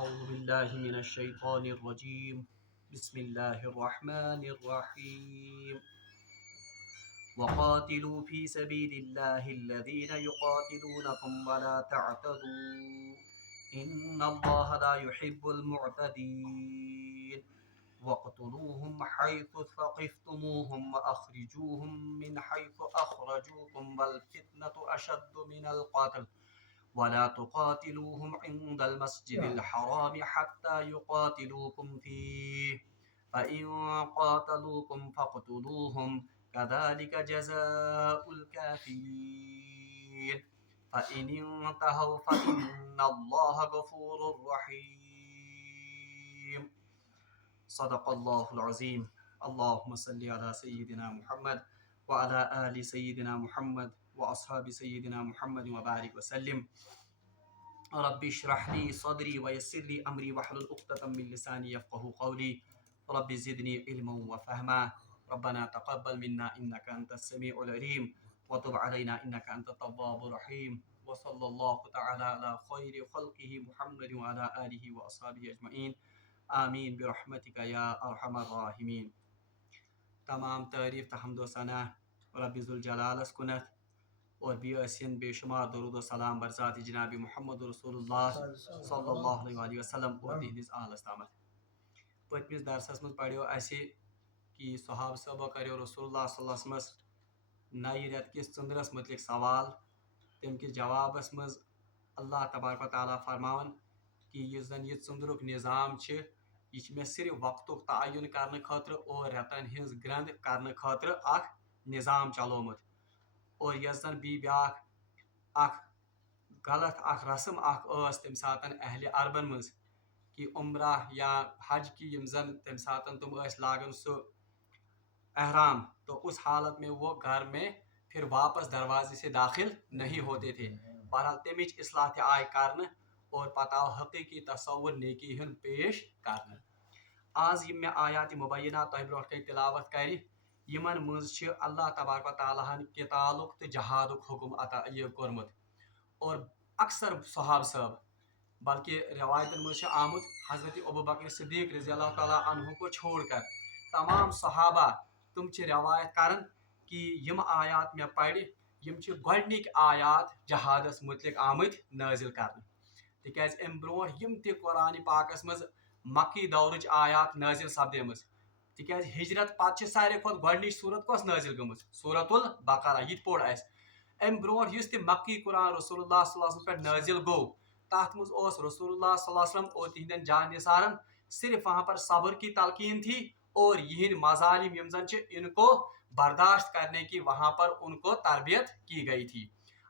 أعوذ بالله من الشيطان الرجيم. بسم الله الرحمن الرحيم. وقاتلوا في سبيل الله الذين يقاتلونكم ولا تعتدوا إن الله لا يحب المعتدين. واقتلوهم حيث ثقفتموهم وأخرجوهم من حيث أخرجوكم والفتنة أشد من القتل ولا تقاتلوهم عند المسجد الحرام حتى يقاتلوكم فيه فإن قاتلوكم فاقتلوهم كذلك جزاء الكافرين فإن انتهوا فإن الله غفور رحيم. صدق الله العظيم. اللهم صل على سيدنا محمد وعلى آل سيدنا محمد وأصحاب سيدنا محمد وبارك وسلم. رب اشرح لي صدري ويسر لي أمري واحلل عقدة من لساني يفقهوا قولي. رب زدني علما وفهما. ربنا تقبل منا إنك أنت السميع العليم وتب علينا إنك أنت التواب الرحيم. وصلى الله تعالى على خير خلقه محمد وعلى آله وأصحابه أجمعين. آمین برحمتک یا ارحم الراحمین. تمام تعریف تو حمد و ثنا رب ذوالجلالس کنت اور بیسن بے شمار درود و سلام برذات جناب محمد رسول اللہ صلی اللہ علیہ وسلم اور تہندس آلس تامت. پتمس درسس من پڑھو اسہ کہ صحابہ صٲبو کریو رسول اللہ صلی اللہ علیہ وسلم نئی رٮ۪تہٕ کِس ژٔنٛدرس متعلق سوال. تم کس جوابس مز اللہ تبارک و تعالیٰ فرماون کہ یہ زن یہ ژٔنٛدرُک نظام یہ مے صرف وقت تعین کرنے خاطر اور رتن ہز گرند کرنے خاطر اخ نظام چلومت. اور یس زن بیاکھ اخ غلط اخ رسم اخ تم ساتن اہل عربن مز کہ عمرہ یا حج کی یم زن تم ساتن تم لاگن سو احرام تو اس حالت میں وہ گھر میں پھر واپس دروازے سے داخل نہیں ہوتے تھے. بہرحال تمچ اصلاح تہ آئی کرنے اور پتہ آو حقیقی تصور نیکی ہن پیش کرنے. آز یم میں آیات مبینہ تہ برونٹ کن تلاوت کر یمن مز اللہ تبارک و تعالیٰ ہن قتالک تو جہادک حکم عطا یہ کورمت. اور اکثر صحابہ صاحب بلکہ روایتن مز آمت حضرت ابوبکر صدیق رضی اللہ تعالیٰ عنہ کو چھوڑ کر تمام صحابہ تم روایت کرن کہ یم آیات میں پڑھ یم گۄڈنِک آیات جہادس متعلق آمت نازل کرنے. تکیاز ام برونٹ یم تہ قرآن پاکس مز مکی دورچ آیات نازل سپدیمژ. تکیاز ہجرت پتہ ساروی کھت گۄڈنِچ صورت کۄس نازل گٔمٕژ سورۃ البقرہ یہ پوٚر اسہِ. ام برونٹ یُس تہ مکی قرآن رسول اللہ صلی اللہ علیہ وسلم پہ نازل گو تات مز رسول اللہ صلی اللہ علیہ وسلم اور تہندین جان نثارن صرف وہاں پر صبر کی تلقین تھی اور یہند مظالم یم زن ان کو برداشت کرنے کی وہاں پر ان کو تربیت کی گئی تھی.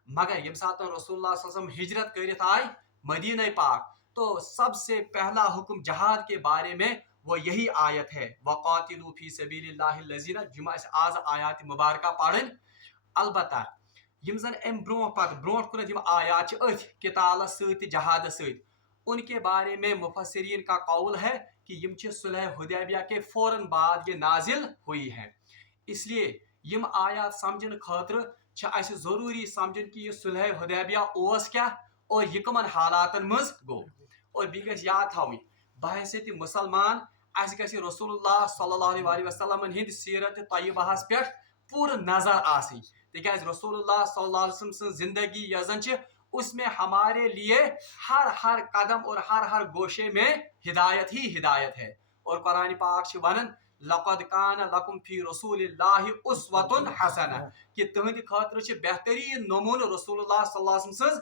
مگر یم سات رسول اللہ صلی اللہ علیہ وسلم ہجرت کرت آئے مدینہ پاک تو سب سے پہلا حکم جہاد کے بارے میں وہ یہی آیت ہے وقاتلوا فی سبیل اللہ الذین جم آز آیات مبارکہ پڑھن. البتہ یم زن ام برونٹ کنت یم آیات اتھ قتالس ست جہادس ست ان کے بارے میں مفسرین کا قول ہے کہ یم صلح حدیبیہ کے فوراً بعد یہ نازل ہوئی ہے. اس لیے یم آیات سمجھن خاطر اس ضروری سمجھن کہ یہ صلح حدیبیہ اوس کیا اور یہ کمن حالاتن مز گو. اور بی گژھِ یاد تھاوٕنۍ بحیثیت مسلمان اس گژھِ رسول اللہ صلی اللہ علیہ وسلم ہند سیرت طیبہس پہ پورٕ نظر آسٕنۍ. تکیاز رسول اللہ صلی اللہ علیہ وسلم سن زندگی یس زن اس میں ہمارے لیے ہر قدم اور ہر گوشے میں ہدایت ہی ہدایت ہے. اور قرآن پاک ونن لقد کان لکم فی رسول اللہ اسوۃ حسنہ کہ تہند خاطر بہترین نمونہ رسول اللہ صلی اللہ علیہ وسلم سن.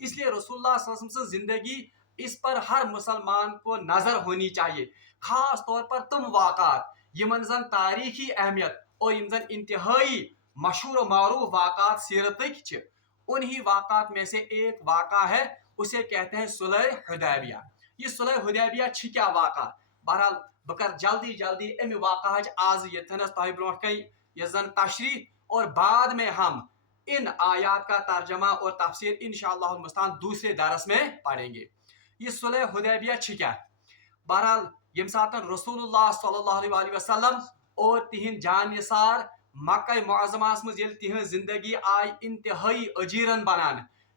اس لیے رسول اللہ صلی اللہ علیہ وسلم زندگی اس پر ہر مسلمان کو نظر ہونی چاہیے. خاص طور پر تم واقعات یمن زن تاریخی اہمیت اور یم زن انتہائی مشہور و معروف واقعات سیرتک انہی واقعات میں سے ایک واقعہ ہے اسے کہتے ہیں صلح حدیبیہ. یہ صلح حدیبیہ کیا واقعہ. بہرحال بہ کر جلدی امہ واقعہ آز یتنس تہ برونٹ کن یہ زن تشریح اور بعد میں ہم ان آیات کا ترجمہ اور تفسیر انشاءاللہ المستعان دوسرے درس میں پڑھیں گے. یہ صلح حدیبیہ کیا. بہرحال یم سات رسول اللہ صلی اللہ علیہ وسلم اور تہند جان نثار مکہ معظمہ مز تہذ زندگی آئی انتہائی اجیرن بنان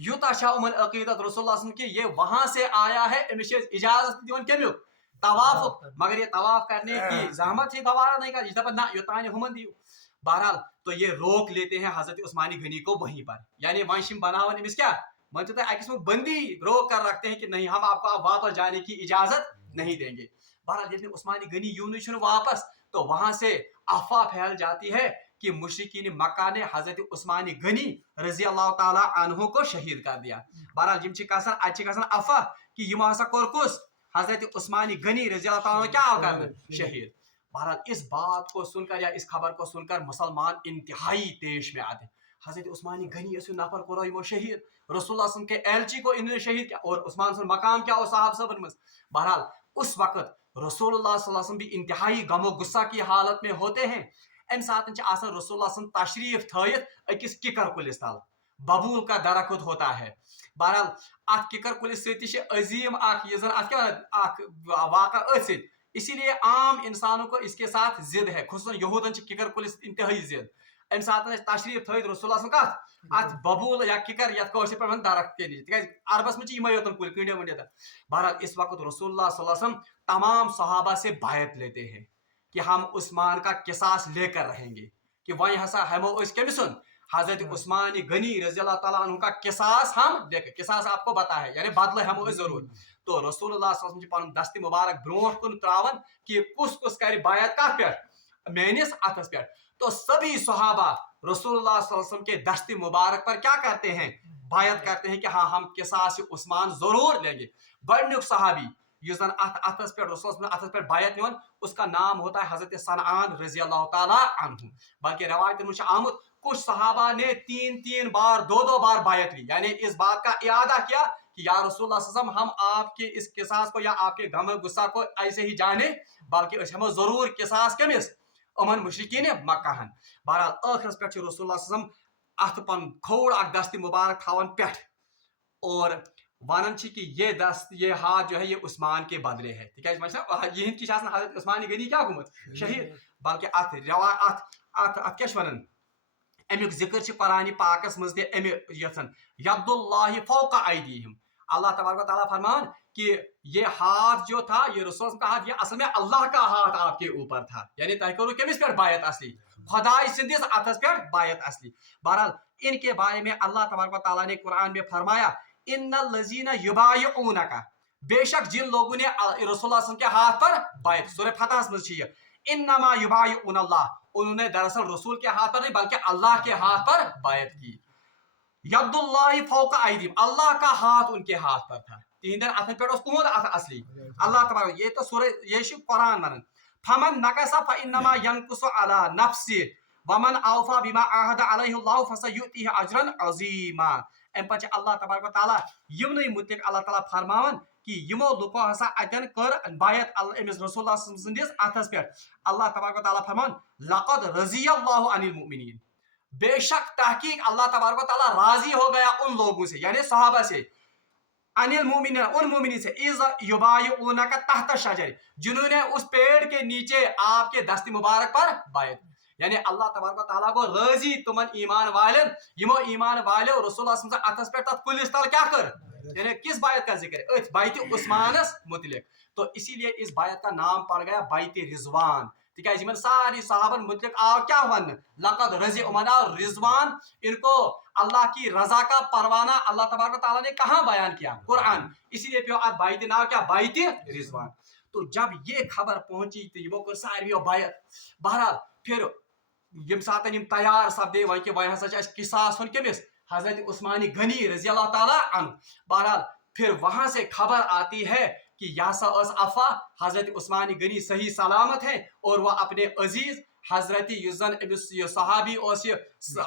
یوتھا امن عقیدت رسول اللہ کہ یہ وہاں سے آیا ہے امس اجازت دون کمیک طواف مگر یہ طواف کرنے کی زحمت ہی گوارا نہیں کر دپان نہ یوتان ہمن دیو بہرحال تو یہ روک لیتے ہیں حضرت عثمانی غنی کو وہیں پر یعنی ونشم بناون امس کیا ون اکس بندی روک کر رکھتے ہیں کہ نہیں ہم آپ کو اب واپس جانے کی اجازت نہیں دیں گے بہرحال جب عثمانی غنی یوں واپس تو وہاں سے افواہ پھیل جاتی ہے کہ مشرکین مکہ نے حضرت عثمانی غنی رضی اللہ تعالیٰ عنہ کو شہید کر دیا بہرحال جم کسان افواہ کہ یہ ہسا کور کس حضرت عثمانی غنی رضی اللہ تعالیٰ عنہ کیا آو کرنے شہید بہرحال اس بات کو سن کر یا اس خبر کو سن کر مسلمان انتہائی تیش میں آتے حضرت عثمانی غنی اس نفر کو وہ شہید رسول اللہ کے ایلچی کو انہوں نے شہید کیا اور عثمان سن مقام کیا اور صاحب صبر مز بہرحال اس وقت رسول اللہ صلی اللہ علیہ وسلم بھی انتہائی غم و غصہ کی حالت میں ہوتے ہیں ام سات رسول اللہ صلی اللہ علیہ وسلم تشریف تھائت اکس ککر کلس تل ببول کا درخت ہوتا ہے بہرحال ات ککر کلس سی عظیم اخ واقع ست اسی لیے عام انسانوں کو اس کے ساتھ ضد ہے خصوصاً یہودن ککر کلس انتہائی ضد ام سات تشریف تھائت رسول اللہ کت ات ببول یا ککر یت کوشر پہ درخت کے نیچے تک عربس میں یمے یوتن کل کنڈے ونڈے بہرحال اس وقت رسول اللہ صلی اللہ علیہ وسلم تمام صحابہ سے بیعت لیتے ہیں کہ ہم عثمان کا قصاص لے کر رہیں گے کہ وہیں ہسا ہمو اس کمی سن حضرت عثمان غنی رضی اللہ تعالیٰ عنہ کا قصاص ہم لے کر قصاص آپ کو بتا ہے یعنی بدلہ ہمو اس ضرور تو رسول اللہ صلی اللہ علیہ وسلم پن دست مبارک برونٹ کن تراون کہ کس کر بیعت کت پہ میانس اتس پہ تو سبھی صحابہ رسول اللہ صلی اللہ علیہ وسلم کے دست مبارک پر کیا کرتے ہیں بیعت کرتے ہیں کہ ہاں ہم قصاص عثمان ضرور لیں گے گۄڈنیُک صحابی یس زن اتس پہ رسول اتس پہ بیعت نون اس کا نام ہوتا ہے حضرت صنعان رضی اللہ تعالیٰ عنہ بلکہ روایت میں آمد کچھ صحابہ نے تین بار دو بار بیعت لی یعنی اس بات کا اعادہ کیا کہ یا رسول اللہ صلی اللہ علیہ وسلم ہم آپ کے اس قصاص کو یا آپ کے غم غصہ کو ایسے ہی جانے بلکہ ہم ضرور قصاص کمس امن مشرکین مکہ ہن بہرحال آخرس پہ رسول اللہ صلی اللہ علیہ وسلم ات پن کھوڑ اک دست مبارک تھاون پہ اور ونان کہ یہ دست یہ ہاتھ جو ہے یہ عثمان کے بدلے ہے ٹھیک ہے یہ کی حضرت عثمان غنی کیا گومت شہید بلکہ ات کیا ونان امیک ذکر قرآن پاکس مز تہ ام یتن ید اللہ فوق ایدیہم اللہ تبارک و تعالیٰ فرمان کہ یہ ہاتھ جو تھا یہ رسول کا ہاتھ یہ اصل میں اللہ کا ہاتھ آپ کے اوپر تھا یعنی تہ کرو کمس پہ بیعت اصلی خدائے سندس اتس پہ بیعت اصلی بہرحال ان کے بارے میں اللہ تبارک و تعالیٰ نے قرآن میں فرمایا ان الذین یبایعونک بے شک جن لوگوں نے رسول اللہ صلی اللہ علیہ وسلم کے ہاتھ پر بیعت سورہ فتح میں چھ انما یبایعون اللہ انہوں نے دراصل رسول کے ہاتھ پر نہیں بلکہ اللہ کے ہاتھ پر بیعت کی ید اللہ فوق ایدیہم اللہ کا ہاتھ ان کے ہاتھ پر تھا تہندین اتن پہ کون اصلی اللہ تبارک یہ تو سورہ یہ قرآن ونان فمن نکس فانما ینکس علی نفسہ ومن اوفى بما عاهد عليه الله فسيؤتيه اجرا عظیما ام پہ اللہ تبارک و تعالیٰ یمن متعلق اللہ تعالیٰ فرماون کہ یمو لوکو ہسا اتن کر بیعت امس رسول اللہ صلی اللہ علیہ وسلم اتس پہ اللہ تبارک و تعالیٰ فرمان لقد رضی اللہ عن المؤمنین بے شک تحقیق اللہ تبارک و تعالیٰ راضی ہو گیا ان لوگوں سے یعنی صحابہ سے عن المؤمنین ان مومنین سے اذ یبایعونک تحت الشجر جنہوں نے اس پیڑ کے نیچے آپ کے دست مبارک پر بیعت یعنی اللہ تبارک و تعالیٰ کو راضی تمن ایمان والن یمو ایمان والو رسول اللہ صلی اللہ علیہ وسلم اتس پہ تت کلس تل کیا کر یعنی کس بیعت کا ذکر ات بیعت عثمانس متعلق تو اسی لیے اس بیعت کا نام پڑ گیا بیعت رضوان تکیاز یمن ساری صحابن متعلق آو کیا ون لقد رضی امنا رضوان ان کو اللہ کی رضا کا پروانہ اللہ تبارک و تعالیٰ نے کہاں بیان کیا قرآن اسی لیے پیو ات بیعت نام کیا بیعت رضوان تو جب یہ خبر پہنچی تو یمو کر سارویو بیعت بہرحال پھر یم ساتن یم تیار سپدے ون کہ ون ہسا قصاص ہن کمس حضرت عثمانی غنی رضی اللہ تعالیٰ عنہ بہرحال پھر وہاں سے خبر آتی ہے کہ یہ سا اس افواہ حضرت عثمانی غنی صحیح سلامت ہے اور وہ اپنے عزیز حضرت یزن صحابی اور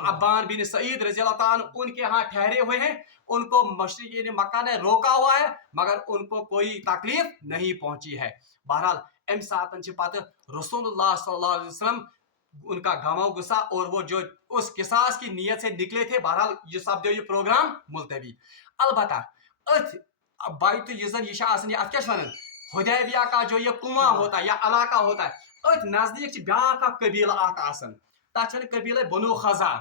عبان بن سعید رضی اللہ تعالیٰ عنہ ان کے ہاں ٹھہرے ہوئے ہیں ان کو مشرکین مکہ نے روکا ہوا ہے مگر ان کو کوئی تکلیف نہیں پہنچی ہے بہرحال ام ساتن پتہ رسول اللہ صلی اللہ علیہ وسلم ان کا غم و غصہ اور وہ جو اس قصاص کی نیت سے نکلے تھے بہرحال یہ سب یہ پروگرام ملتوی البتہ ات بیعت یزن یہ ات کیا ونان حدیبیہ کا جو یہ کنواں ہوتا ہے یا علاقہ ہوتا ہے ات نزدیک بیاکھ قبیلہ اخ آسان تک قبیلہ بنو خزا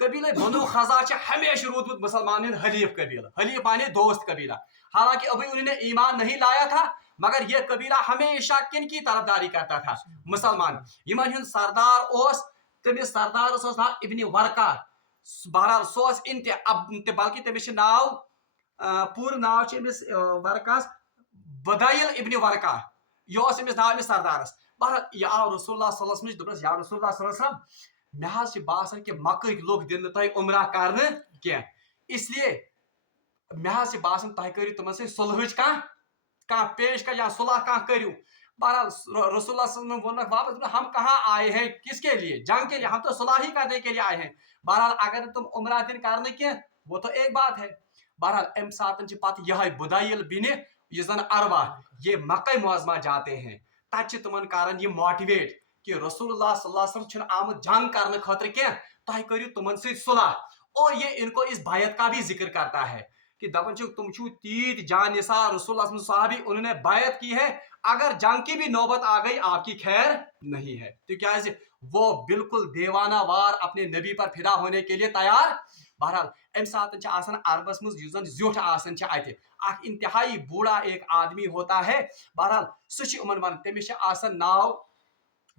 قبیلہ بنو خزا ہمیشہ روٗدمُت مسلمان حلیف قبیلہ، حلیف مانے دوست قبیلہ. حالانکہ ابھی انہوں نے ایمان نہیں لایا تھا مگر یہ قبیلہ ہمیشہ کن کی طرفداری کرتا تھا؟ مسلمان. یمن ہند سردار اوس، تمس سردارس اوس ناو ابن ورقہ. بہرحال سو بلکہ تمس ناو پورٕ ناو چھ أمس ورقس بدائل ابن ورقہ. یہ اس أمس ناو أمس سردارس. بہرحال یہ آو رسول اللہ صلی اللہ علیہ وسلم دوٚپنس یا رسول اللہ صلی اللہ علیہ وسلم مے حظ چھ باسان کہ مکہ لوگ دن تہ عمرہ کرنے کی، اس لیے مے حظ چھ باسان تہ کٔرِو تمن سۭتۍ صلحٕچ کانٛہہ پیش کر یا صلح کانٛہہ کٔرِو. بہرحال رسول اللہ صلی اللہ علیہ وسلم بولنا واپس ہم کہاں آئے ہیں کس کے لیے؟ جنگ کے لیے. ہم تو صلح ہی کرنے کے لیے آئے ہیں. بہرحال اگر تم عمرہ دن کرنے کی وہ تو ایک بات ہے. بہرحال ام ساتن چھ پتہ یہ بدائل بن یہ زن اروا یہ مکہ معظمہ جاتے ہیں. تت تمن کران یہ ماٹویٹ کہ رسول اللہ صلی اللہ علیہ وسلم چھن آمد جنگ کرنے خاطر کی، تہ کریو تمن سۭتۍ صلح. اور یہ ان کو اس بیعت کا بھی ذکر کرتا ہے کہ دپان چھو تم چھو تیت جان نثار رسول اللہ صحابی انہوں نے بیعت کی ہے، اگر جنگ کی بھی نوبت آ گئی آپ کی خیر نہیں ہے. تو کیا وہ بالکل دیوانہ وار اپنے نبی پر فدا ہونے کے لیے تیار. بہرحال ام ساتن آسان عربس مز زن زیوٹھ آسان اتہ اخ انتہائی بوڑھا ایک آدمی ہوتا ہے. بہرحال سہ ون تمس آسان ناو،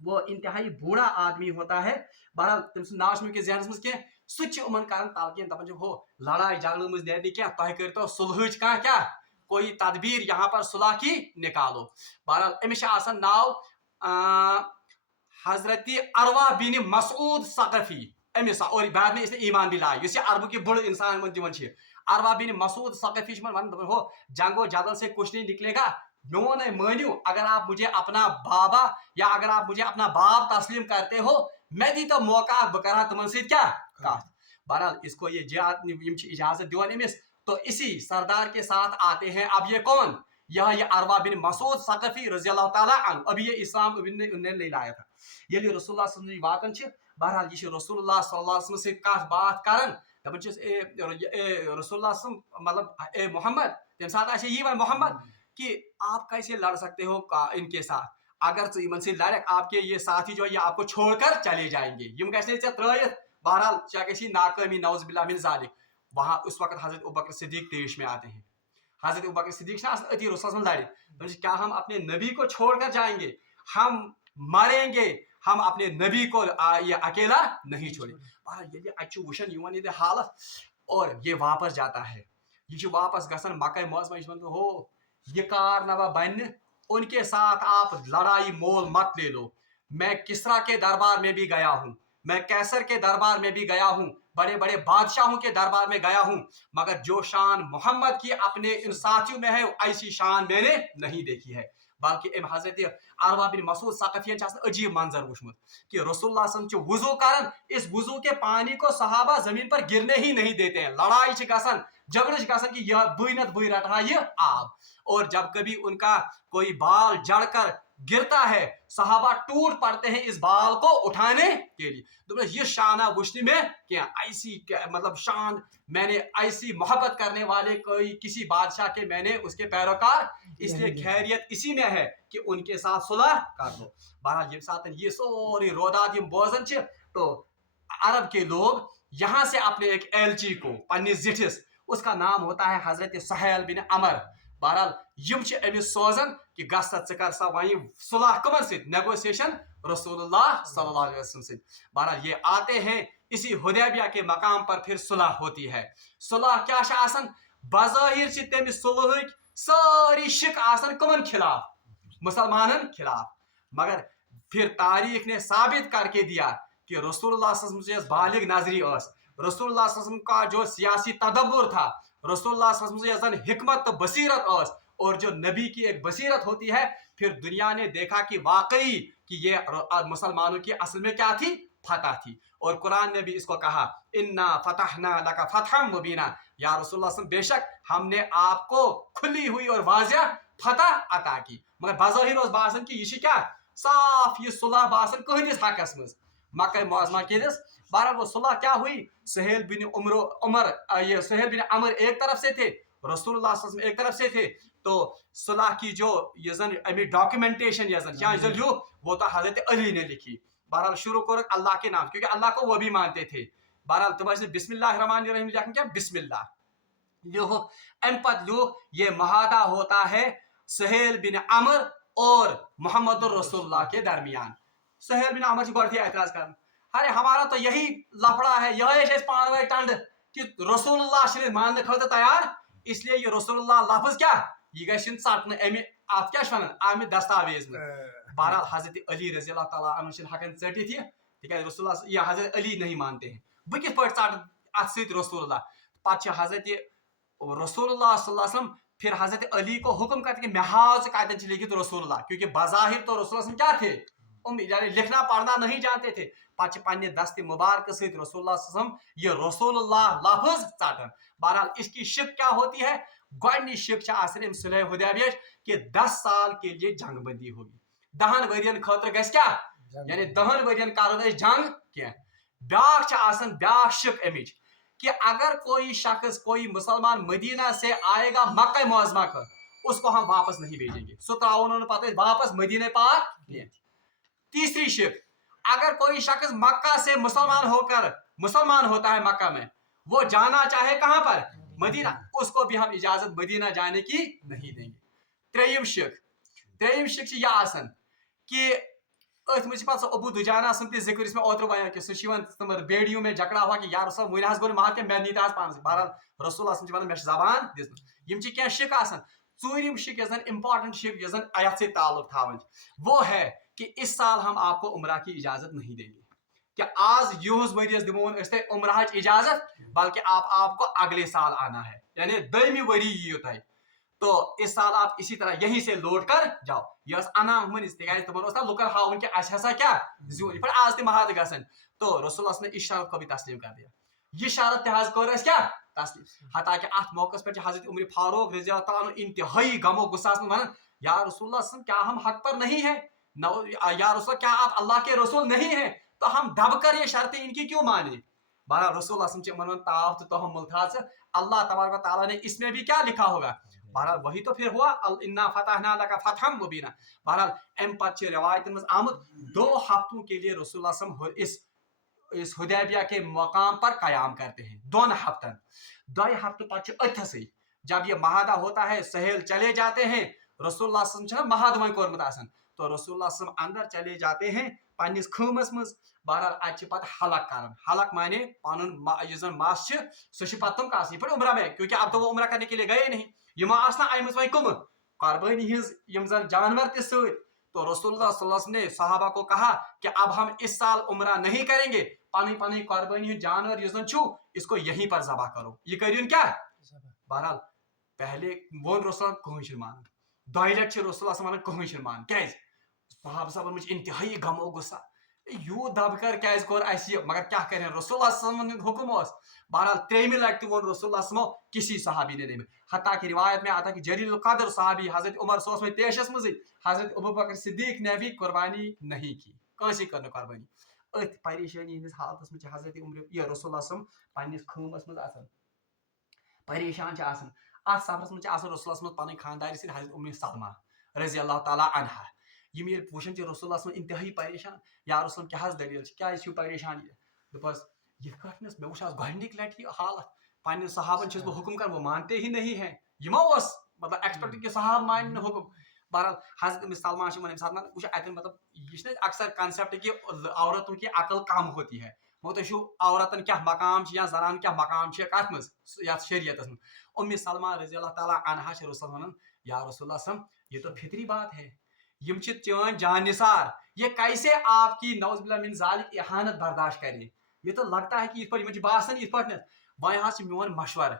وہ انتہائی بوڑھا آدمی ہوتا ہے. بہرحال تم سن ناو چھ ذہنس مز کی سہ کران تلقین دپان ہو لڑائی جھگڑے مز نیرنے کی تہ کرتو صلحٕچ کیا کوئی تدبیر یہاں پر صلح کی نکالو. بہرحال امس آسان ناو حضرت اروا بن مسعود ثقفی. امس اور بعد میں اس نے ایمان بھی لایا. اس عربوں کی بڑ انسان اروا بن مسعود ثقفی ہو جنگ و جدل سے کچھ نہیں نکلے گا. میون مانیو اگر آپ مجھے اپنا بابا یا اگر آپ مجھے اپنا باپ تسلیم کرتے ہو میں دی تو موقع بہ کرا تمن سۭتۍ کیا کتھ. بہرحال اس کو یہ اجازت دیوان امس. تو اسی سردار کے ساتھ آتے ہیں. اب یہ کون؟ یہ اروا بن مسعود ثقفی رضی اللہ تعالیٰ عنہ. ابھی یہ اسلام نے نہیں لایا تھا. یلی رسول اللہ صلی اللہ علیہ وسلم واتن چھ بہرحال یہ رسول اللہ صلی اللہ علیہ وسلم سے کت بات کرن دپان چھس اے رسول اللہ صلی اللہ علیہ وسلم مطلب اے محمد تم ساتھ آسے یہ محمد کہ آپ کیسے لڑ سکتے ہو ان کے ساتھ؟ اگر ژٕ یمن سے لڑک آپ کے یہ ساتھی جو ہے یہ آپ کو چھوڑ کر چلے جائیں گے، یم گژھنے ژےٚ ترٲیِتھ. بہرحال کیا گژھی ناکامی نعوذ باللہ من ذالک. وہاں اس وقت حضرت ابوبکر صدیق پیش میں آتے ہیں. حضرت ابوبکر صدیق سے اتی رسول اللہ لڑے. کیا ہم اپنے نبی کو چھوڑ کر جائیں گے؟ ہم مریں گے، ہم اپنے نبی کو یہ اکیلا نہیں چھوڑیں. یہ اچھا وشن یہ حالت اور یہ واپس جاتا ہے. یہ واپس گھن مکہ معظمہ ہو یہ کارنامہ بن ان کے ساتھ آپ لڑائی مول مت لے لو. میں کسرا کے دربار میں بھی گیا ہوں، میں کیسر کے دربار میں بھی گیا ہوں، بڑے بڑے بادشاہوں کے دربار میں گیا ہوں، مگر جو شان محمد کی اپنے ان ساتھیوں میں ہے ایسی شان میں نے نہیں دیکھی ہے. بلکہ ام حضرت اروا بن مسعود ثقفین عجیب منظر وچمت کہ رسول اللہ صلی اللہ علیہ وسلم وضو کرن، اس وضو کے پانی کو صحابہ زمین پر گرنے ہی نہیں دیتے ہیں. لڑائی چھ گژھان، جھگڑے چھ گژھان کہ یہ بئی نت بئی رٹا یہ آب. اور جب کبھی ان کا کوئی بال جڑ کر گرتا ہے صحابہ ٹوٹ پڑتے ہیں اس بال کو اٹھانے کے لیے. یہ شانہ وشنی میں کیا ایسی مطلب شان میں نے ایسی محبت کرنے والے کوئی کسی بادشاہ کے میں نے اس کے پیروکار، اس لیے خیریت اسی میں ہے کہ ان کے ساتھ صلح کر دو. بہرحال یہ ساتھ یہ سوری رودات بوزن تو عرب کے لوگ یہاں سے اپنے ایک ایلچی کو پنہ زٹھس، اس کا نام ہوتا ہے حضرت سہیل بن عمر. بہرحال یم امس سوزن کہ گھا ثر سا وہیں صلح کمن ست نیگوسیشن رسول اللہ صلی اللہ علیہ وسلم سے. بہرحال یہ آتے ہیں اسی حدیبیہ کے مقام پر پھر صلح ہوتی ہے. صلح کیا آسان؟ بظاہر سے تم صلح ساری شک آسان کمن خلاف؟ مسلمانن خلاف. مگر پھر تاریخ نے ثابت کر کے دیا کہ رسول اللہ صلی اللہ علیہ وسلم بالغ نظری اس، رسول اللہ صلی اللہ علیہ وسلم کا جو سیاسی تدبر تھا، رسول اللہ صلی اللہ علیہ وسلم حکمت تو بصیرت اس، اور جو نبی کی ایک بصیرت ہوتی ہے پھر دنیا نے دیکھا کہ واقعی کہ یہ مسلمانوں کی اصل میں کیا تھی؟ فتح تھی. اور قرآن نے بھی اس کو کہا انا فتحنا لک فتحا مبینا، یا رسول اللہ صلی اللہ علیہ وسلم بے شک ہم نے آپ کو کھلی ہوئی اور واضح فتح عطا کی. مگر بظاہر اس باسن کہ یہ کیا صاف یہ صلح باسن کہنس حقس مز مکہ معظمہ کس. بہرحال وہ صلح کیا ہوئی؟ سہیل بن عمر ایک طرف سے تھے، رسول اللہ صلی اللہ علیہ وسلم ایک طرف سے تھے. تو صلح کی جو یہ زن امی ڈاکیومنٹیشن یہ زن وہ تو حضرت علی نے لکھی. بہرحال شروع کرو اللہ کے نام، کیونکہ اللہ کو وہ بھی مانتے تھے. بہرحال تم بسم اللہ الرحمن الرحیم لکھن کیا بسم اللہ لو ام پت لو یہ معاہدہ ہوتا ہے سہیل بن عمر اور محمد الرسول اللہ کے درمیان. سہیل بن عمر گۄڈٕ اعتراض کرن ارے ہمارا تو یہی لفڑا ہے یہ پانوے ٹنڈ کہ رسول اللہ چھ ماننے خاطر تیار اس لیے یہ رسول اللہ لفظ کیا یہ گژھِ ژٹنہٕ امہِ اتھ کیا ونان آمہِ دستاویز نہٕ. بہرحال حضرت علی رضی اللہ تعالیٰ عنہ چھِنہٕ ہٮ۪کان ژٔٹِتھ یہ تِکیازِ رسول اللہ یہ حضرت علی نہیں مانتے ہیں بہٕ کِتھ پٲٹھۍ ژٹہٕ اتھ سۭتۍ رسول اللہ. پتہٕ چھِ حضرت رسول اللہ صلی اللہ علیہ وسلم پھر حضرت علی کو حکم کرتے کہ میں ہاؤ کتن چھ لکھت رسول اللہ کیونکہ بظاہر تو رسول اللہ کیا تھے یعنی لکھنا پڑھنا نہیں جانتے تھے. پتہ پنہ دست مبارک ست رسول اللہ صلی اللہ علیہ وسلم یہ رسول اللہ لفظ ژٹن. بہرحال اس کی شک کیا ہوتی ہے گۄڈنِچ شک چھ آسان صلح حدیبیہ کہ 10 سال کے لیے جنگ بندی ہوگی 10 ورین خاطر گژھِ کیا یعنی 10 ورین کرو أسۍ جنگ کینٛہہ. بیاکھ چھ آسان بیاکھ شک امِچ کہ اگر کوئی شخص کوئی مسلمان مدینہ سے آئے گا مکہ معظمہ کا اس کو ہم واپس نہیں بھیجیں گے سو تراؤن پتہ واپس مدینہ پاک کینٛہہ. تیسری شک اگر کوئی شخص مکہ سے مسلمان ہوتا ہے مکہ میں وہ جانا چاہے کہاں پر مدینہ اس کو بھی ہم اجازت مدینہ جانے کی نہیں دیں گے. تریم شک یہ آسان کہ ات مجھ پہ ابو دجانہ سن تہ ذکر میں اوتر بیان کہ سہ بیڑیوں میں جھگڑا ہوا کہ یا رسول ون حظ گو مار کہ مے نیت پانس. بہرحال رسول اللہ ون مے زبان دم کی شک آسان. ژوٗرِم شک یس زن امپارٹنٹ شک یس زن یتھ سے تعلق تھاون وہ ہے کہ اس سال ہم آپ کو عمرہ کی اجازت نہیں دیں گے کہ آج یہس ورس دمو تہ عمرہ اجازت بلکہ آپ کو اگلے سال آنا ہے یعنی دویمہ وری ییو تہ تو اس سال آپ اسی طرح یہیں سے لوٹ کر جاؤ. یہ انا تمہن نا لکن ہاؤن کہ اس ہسا کیا زیون یہ آج تہ مہاد گھن تو رسول اللہ نے اس شرط کو بھی تسلیم کر دیا. یہ شرط تہ کر اس کیا تسلیم حتیٰ کہ ات موقع پہ حضرت عمر فاروق رضی اللہ تعالیٰ انتہائی غم و غصہ ون یا رسول اللہ کیا ہم حق پر نہیں ہیں یا رسول کیا آپ اللہ کے رسول نہیں ہیں تو ہم دب کر یہ شرطیں ان کی کیوں مانے. بہرحال رسول اللہ تاؤ تو تحمل تھا اللہ تبارک و تعالیٰ نے اس میں بھی کیا لکھا ہوگا. بہرحال وہی تو پھر ہوا انا فتحنا لک فتحا مبینا. بہرحال ام پتہ روایت مز آمد 2 ہفتوں کے لیے رسول اللہ صلی اللہ علیہ وسلم اس حدیبیہ کے مقام پر قیام کرتے ہیں 2 ہفتن. 2 ہفتوں پتہ اتھسے جب یہ معاہدہ ہوتا ہے سہیل چلے جاتے ہیں رسول اللہ صلی اللہ علیہ وسلم معاہدہ وہیں کورمت آسان تو رسول اللہ صلی اللہ علیہ وسلم اندر چلے جاتے ہیں پنس خیمس مز. بہرحال اتہ پتہ حلق کرن حلق مانے پن زن مس سہ پتہ تم کس یہ پہ عمرہ میں کیونکہ اب تو وہ عمرہ کرنے کے لیے گئے نہیں یہ آسنا آمت وی کم قربانی ہز زن جانور تہ ست تو رسول اللہ صلی اللہ علیہ وسلم نے صحابہ کو کہا کہ اب ہم اس سال عمرہ نہیں کریں گے پن قربانی ہند جانور اس زن چھو اس کو یہیں پر ذبح کرو یہ کرین کیا. بہرحال پہلے ون رسول کہیں مان 2 لٹ رسول اللہ ون کہیں مان کیاز صحابہ صاحب انتہائی غم و غصہ یوت دب کر کیاز کور اس یہ مگر کیا کریں رسول اللہ صلی اللہ علیہ وسلم حکم اس. بہرحال 3 لٹ تہ ون رسول اللہ صلی اللہ علیہ وسلم کسی صحابی نے نہیں حتیٰ کہ روایت میں آتا کہ جلیل القدر صحابی حضرت عمر سوس میں تیشس مزے حضرت ابو بکر صدیق نے بھی قربانی نہیں کی کنسی کرنے قربانی. ات پریشانی ہندس حالتس میں حضرت عمر یہ رسول اللہ صلی اللہ علیہ وسلم پنس خیمس مز آسان پریشان آسان ات سفرس مز آسان رسول اللہ صلی اللہ علیہ وسلم پن خاندار سی حضرت ام سلمہ رضی اللہ تعالیٰ عنہا یم یہ وچن رسول اللہ صلی اللہ علیہ وسلم انتہائی پریشان یا رسول اللہ کیا دلیل کیا پریشان یہ دپس یہ کٹنس مے وچ گۄڈنِک لٹہِ یہ حالت پنن صحابن چھس بہ حکم کر وہ مانتے ہی نہیں ہیں یمو اس مطلب ایکسپیکٹ کہ صحاب مان حکم. بہرحال حضرت ام سلمہ ون سات وچ اتن مطلب یہ اکثر کنسیپٹ کہ عورتوں کی عقل کم ہوتی ہے وہ تو عورتن کیا مقام یا زنان کیا مقام کت مز یتھ شریعتس مز. ام سلمہ رضی اللہ تعالیٰ عنہا رسول ون یا رسول اللہ صلی یہ تو فطری بات ہے یم چون جان نثار یہ کیسے آپ کی نعوذ باللہ من ذالک احانت برداشت کریں. یہ تو لگتا ہے کہ اس پر باسان اس پہ وہاں سے میون مشورہ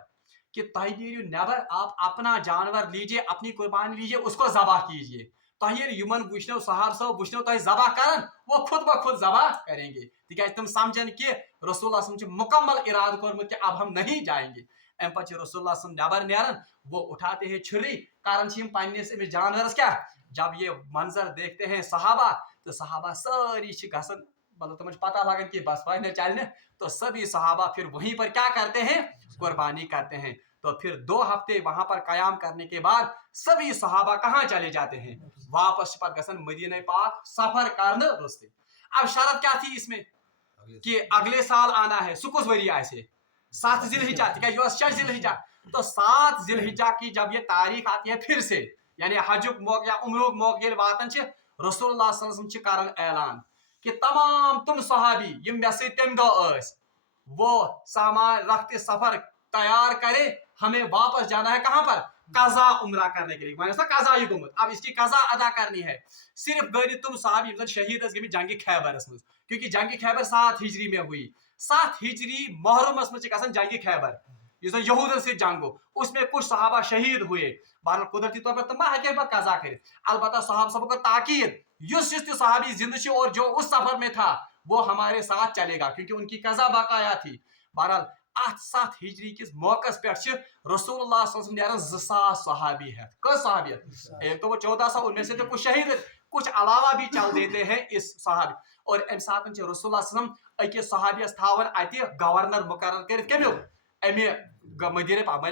کہ تہ نیرو نیبر آپ اپنا جانور لیجیے اپنی قربانی لیجیے اس کو ذبح کیجیے تہ یمن وچنو صحاب صاحب وچنو تہ ذبح کرن وہ خود بخود ذبح کریں گے تکیاز تم سمجھن کہ رسول اللہ صلی اللہ علیہ وسلم مکمل ارادہ کورمت کہ اب ہم نہیں جائیں گے. ام پتہ رسول اللہ صلی اللہ علیہ وسلم نیبر نیرن وہ اٹھاتے ہیں چھری کرن پنس امس جانورس کیا جب یہ منظر دیکھتے ہیں صحابہ تو صحابہ ساری گھن مطلب تمہیں پتہ لگن کہ بس فائنل چلنے تو سبھی صحابہ پھر وہیں پر کیا کرتے ہیں قربانی کرتے ہیں. تو پھر 2 ہفتے وہاں پر قیام کرنے کے بعد سبھی صحابہ کہاں چلے جاتے ہیں واپس پتہ گژھن مدینہ پاک سفر کرنے رستے. اب شرط کیا تھی اس میں کہ اگلے سال آنا ہے سہ کس وری آسے 7 ذی الحجہ تکیازِ یہ 6 ذی الحجہ تو 7 ذی الحجہ کی جب یہ تاریخ آتی ہے پھر سے یعنی حجک موقع یا عمرک موقع ییٚلہِ واتان چھ رسول اللہ صلی اللہ علیہ وسلم چھ کران اعلان کہ تمام تم صحابی یم مے سۭتۍ تمہِ دۄہ ٲسۍ وہ سامان رکھتے سفر تیار کرے ہمیں واپس جانا ہے کہاں پر قضا عمرہ کرنے کے لیے میں نے قضا ہی گومت اب اس کی قضا ادا کرنی ہے صرف گئی تم صحابی یم زن شہید ٲسۍ گٔمٕتۍ جنگِ خیبرس منٛز کیونکہ جنگِ خیبر 7 ہجری میں ہوئی 7 ہجری محرمس منٛز چھِ گژھان جنگِ خیبر یُس زن یہودن سۭتۍ جنگ گوٚو اس میں کچھ صحابہ شہید ہوئے بہرحال قدرتی طور پر تم ما ہیکن پتہٕ قضا کٔرِتھ البتہ صحابہ سبوں کو تاکید یُس تہِ صحابی زندہ چھِ اور جو اس سفر میں تھا وہ ہمارے ساتھ چلے گا کیونکہ ان کی قضا بقایا تھی بہرحال 7 ہجری کس موقع پہ رسول اللہ صلی اللہ علیہ وسلم نیران 2000 صحابی ہے کس صحابی ایک تو وہ 1400 ان میں سے تو کچھ شہید کچھ علاوہ بھی چل دیتے ہیں اس صحابی اور ام ساتن رسول اللہ صلی اللہ علیہ وسلم اکس صحابیس تھاون اتہ گورنر مقرر کرت کمیک امہ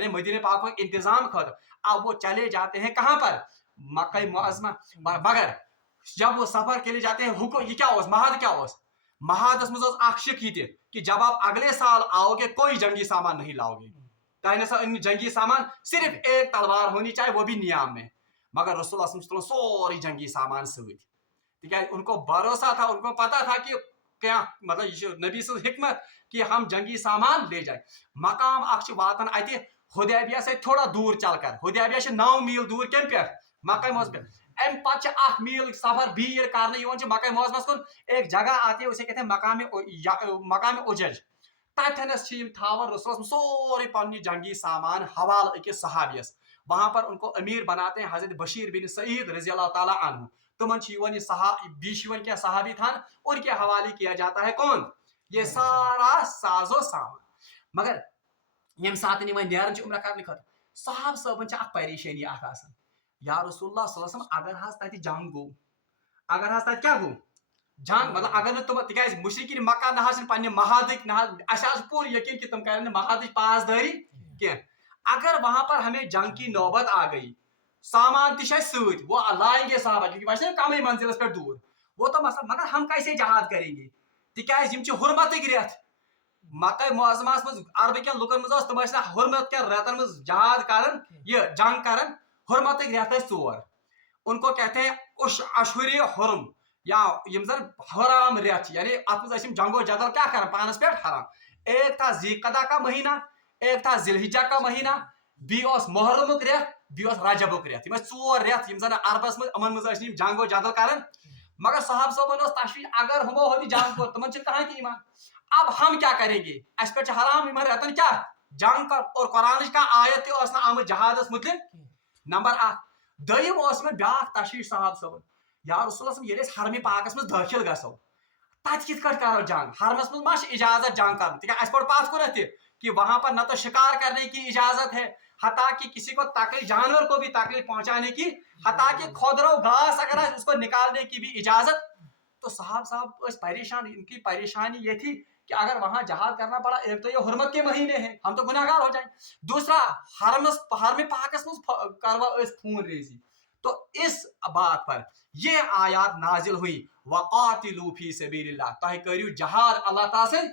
مدینہ پاک کو انتظام خاطر اب وہ چلے جاتے ہیں کہاں پر مکہ معظمہ مگر جب وہ سفر کے لیے جاتے ہیں حکم یہ کیا مہاد کیا مہادس مز اخ شک یہ کہ جب آپ اگلے سال آؤ گے کوئی جنگی سامان نہیں لاؤ گے تہنے سا جنگی سامان صرف ایک تلوار ہونی چاہیے وہ بھی نیام میں مگر رسول اللہ صلی اللہ علیہ وسلم سوری جنگی سامان ست تکیاز ان کو بھروسہ تھا ان کو پتا تھا کہ کیا مطلب یہ نبی سن حکمت کہ ہم جنگی سامان لے جائیں مقام اخ واتن اتہ حدیبیہ سے تھوڑا دور چل کر حدیبیہ سے 9 میل دور کم پہ مکہ معظمہ پہ ام پتہ 1 میل سفر بیر کرنے مکہ معظمس کن ایک جگہ آتی ہے اسے کہتے ہیں مقام اجج تتنس تھاون رسول سوری پنہ جنگی سامان حوالہ اکس صحابیس وہاں پر ان کو امیر بناتے ہیں حضرت بشیر بن سعید رضی اللہ تعالیٰ عنہ تمن بیش کیا صحابی تھا ان کے حوالے کیا جاتا ہے کون یہ سارا ساز و سامان مگر یم سات نیران عمرہ کرنے خاطر صحاب صاحبن اخ پریشانی اخ آسان یا رسول اللہ صلی اللہ علیہ وسلم اگر حظ تتہ جنگ گو اگر حظ تتہ کیا گو جنگ مطلب اگر تم تکیاز مشرکین مکہ نہ حظ پنہ مہادک نہ اس پور یقین کہ تم کرن مہادک پاسداری کی اگر وہاں پر ہمیں جنگ کی نوبت آ گئی سامان تش ست وہ لائیں گے صحابہ کیونکہ ویسے کم منزلس پہ دور وہ تو مسئلہ مگر ہم کیسے جہاد کریں گے تکیاز حرمتک ریت مکہ معظمہ مز عرب کن لکن مز تم حرمت کن ریتن مز جہاد کرن یہ جنگ کرن حرمتک ریت 4 ان کو کہتے ہیں اشہر حرم یا یم زن حرام ریت یعنی ات مز جنگ و جدل کیا کرن پانس پہ حرام ایک تھا ذی قعدہ کا مہینہ ایک تھا ذی الحجہ کا مہینہ بیس محرمک ریت بیس رجبک ریت 4 ریت یم زن عربس مز جنگ و جدل کرن مگر صحاب صاحبن تشویش اگر ہمو ہوتی جنگ کو تمن کہاں کی ایمان اب ہم کیا کریں گے اس پہ حرام ایمان ریتن کیا جنگ کر اور قرآن کا آیت تہ آمت جہادس متعلق نمبر 1 دویم بیاکھ تشویش صحاب صاحب یا رسول اللہ ییٚلہِ أسۍ حرمِ پاکس مز دٲخل گژھو تتہِ کِتھ کٲٹھۍ کرو جنگ حرمس مز ما اجازت جنگ کرنے تکیازِ اس پڑھ پتھ کُنتھ کہ وہاں پر نہ تو شکار کرنے کی اجازت ہے حتیٰ کہ کسی کو تکلیف جانور کو بھی تکلیف پہنچانے کی حتیٰ کہ کھودرو گھاس اگر ہے اس کو نکالنے کی بھی اجازت تو صاحب پریشان ان کی پریشانی یہ تھی کہ اگر وہاں جہاد کرنا پڑا ایک تو یہ حرمت کے مہینے ہیں ہم تو گناہ گار ہو جائیں دوسرا حرم پاکس مز کروا خون ریزی تو اس بات پر یہ آیات نازل ہوئی وقاتلوا فی سبیل اللہ تہ کریو جہاد اللہ تعالیٰ سے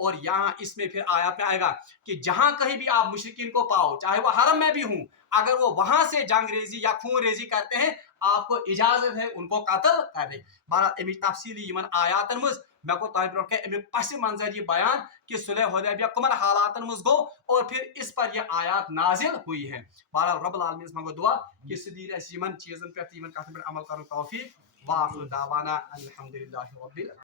اور یہاں اس میں پھر آیات میں آئے گا کہ جہاں کہیں بھی آپ مشرکین کو پاؤ چاہے وہ حرم میں بھی ہوں اگر وہ وہاں سے جنگ ریزی یا خون ریزی کرتے ہیں آپ کو اجازت ہے ان کو قتل کرنے بہرحال امیچ تفصیلی یمن آیاتن مز میں کو تہ برو امیک پس منظر یہ بیان کہ صلح حدیبیہ کمن حالاتن مز گو اور پھر اس پر یہ آیات نازل ہوئی ہے بہرحال رب العالمین منگو دعا کہ سدیر اس یمن چیزن پہ یمن کتن پہ عمل کرن توفیق واخر دعوانا الحمدللہ رب العالمین.